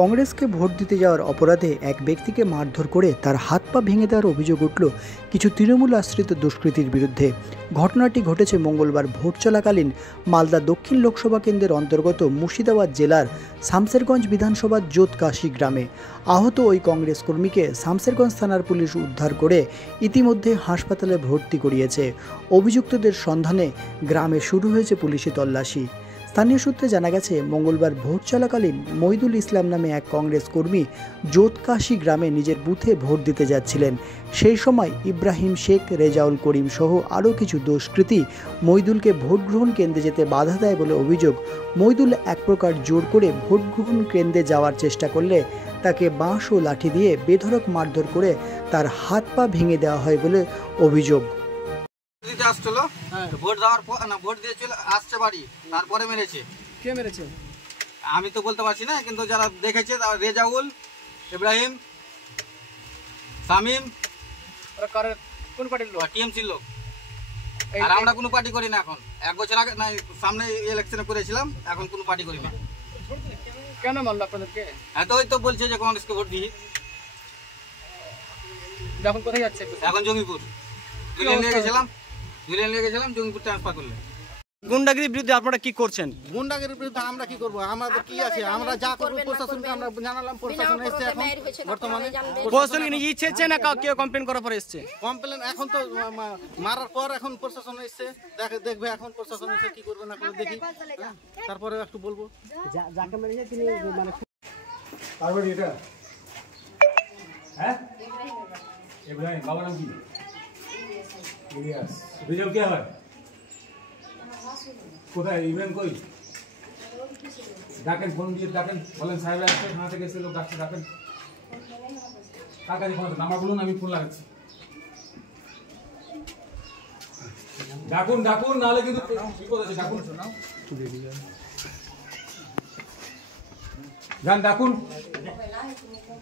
কংগ্রেসকে ভোট দিতে যাওয়ার অপরাধে এক ব্যক্তিকে মারধর করে তার হাত পা ভেঙে দেওয়ার অভিযোগ উঠল কিছু তৃণমূল আশ্রিত দুষ্কৃতীর বিরুদ্ধে। ঘটনাটি ঘটেছে মঙ্গলবার ভোট চলাকালীন মালদা দক্ষিণ লোকসভা কেন্দ্রের অন্তর্গত মুর্শিদাবাদ জেলার শামসেরগঞ্জ বিধানসভার জোতকাশী গ্রামে। আহত ওই কংগ্রেস কর্মীকে শামসেরগঞ্জ থানার পুলিশ উদ্ধার করে ইতিমধ্যে হাসপাতালে ভর্তি করিয়েছে। অভিযুক্তদের সন্ধানে গ্রামে শুরু হয়েছে পুলিশি তল্লাশি। স্থানীয় সূত্রে জানা গেছে, মঙ্গলবার ভোট চলাকালীন মইদুল ইসলাম নামে এক কংগ্রেস কর্মী জোতকাশী গ্রামে নিজের বুথে ভোট দিতে যাচ্ছিলেন। সেই সময় ইব্রাহিম শেখ, রেজাউল করিম সহ আরও কিছু দুষ্কৃতী মইদুলকে ভোট গ্রহণ কেন্দ্রে যেতে বাধা দেয় বলে অভিযোগ। মইদুল এক প্রকার জোর করে ভোট গ্রহণ কেন্দ্রে যাওয়ার চেষ্টা করলে তাকে বাঁশ ও লাঠি দিয়ে বেধড়ক মারধর করে তার হাত পা ভেঙে দেওয়া হয় বলে অভিযোগ। ভোট দেওয়ার পর না, ভোট দিয়ে চলে আসছে বাড়ি, তারপরে মেরেছে। কে মেরেছে আমি তো বলতে পারছি না, কিন্তু যারা দেখেছে রেজাউল, ইব্রাহিম, শামিম, কোন পার্টির লোক? টিএমসি লোক। আর আমরা কোনো পার্টি করি না। এখন 1 বছর আগে না, সামনে ইলেকশনে করেছিলাম, এখন কোনো পার্টি করি না। কেন মারলো আপনাদেরকে? এত ওই তো বলছে যে কংগ্রেসকে ভোট দিই। এখন কোথায় যাচ্ছে? এখন জঙ্গিপুর জুলিয়ান নিয়ে গেছিলাম, জঙ্গিপুর ট্রান্সফার করলে। গুন্ডাগিরির বিরুদ্ধে আপনারা কি করছেন? গুন্ডাগিরির বিরুদ্ধে আমরা কি করবো? আমাদের কি আছে? আমরা যা করবো প্রশাসনকে আমরা জানালাম। প্রশাসন এসছে, এখন বর্তমানে প্রশাসন কি নিজে ইচ্ছে না কেউ কমপ্লেন করার পরে এসছে? কমপ্লেন এখন তো মারার পর এখন প্রশাসন এসছে, দেখবে এখন প্রশাসন এসে কি করবে না করবে দেখি, তারপরে একটু বলবো। যাকে মেরেছে তিনি মানে তারপরে এটা হ্যাঁ ইব্রাহিম, বাবার নাম কি? ইলিয়াস। রেজাউল কে হয়? কোথায় ইব্রাহিম? কই ডাকেন, ফোন দিয়ে ডাকেন, বলেন সাহেব আসছে, থানা থেকে এসে লোক ডাকছে, ডাকেন। কার কাছে ফোন আছে? নাম্বার বলুন, আমি ফোন লাগাচ্ছি। ডাকুন, নাহলে কিন্তু বিপদ আছে। ডাকুন, যান ডাকুন।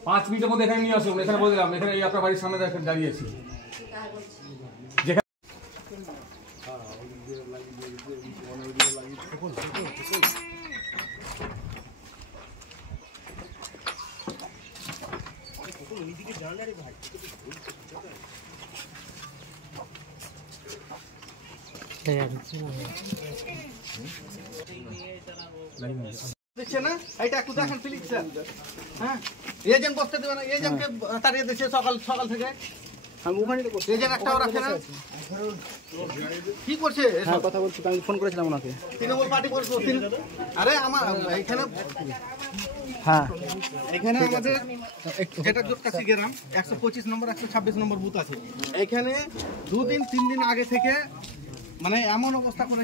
5 মিনিটের মধ্যে এখানে নিয়ে আসুন। এখানে বলে দিলাম, এখানে এই আপনার বাড়ির সামনে দাঁড়িয়ে আছি। দিচ্ছে না, এইটা একটু দেখেন প্লিজ স্যার। হ্যাঁ, এজেন্ট বসতে দেবে না, এজেন্টকে তাড়িয়ে দিচ্ছে সকাল থেকে। আমি ওখানে এজেন্ট একটাও রাখে না। কি করছে? হ্যাঁ, কথা বলছি, আমি ফোন করেছিলাম ওনাকে। তৃণমূল পার্টি বলছো? আরে আমার এখানে, হ্যাঁ, এখানে আমাদের এটা জোতকাশী গ্রাম 125 নম্বর 126 নম্বর বুথ আছে। এখানে 2 দিন 3 দিন আগে থেকে মানে এমন অবস্থা করে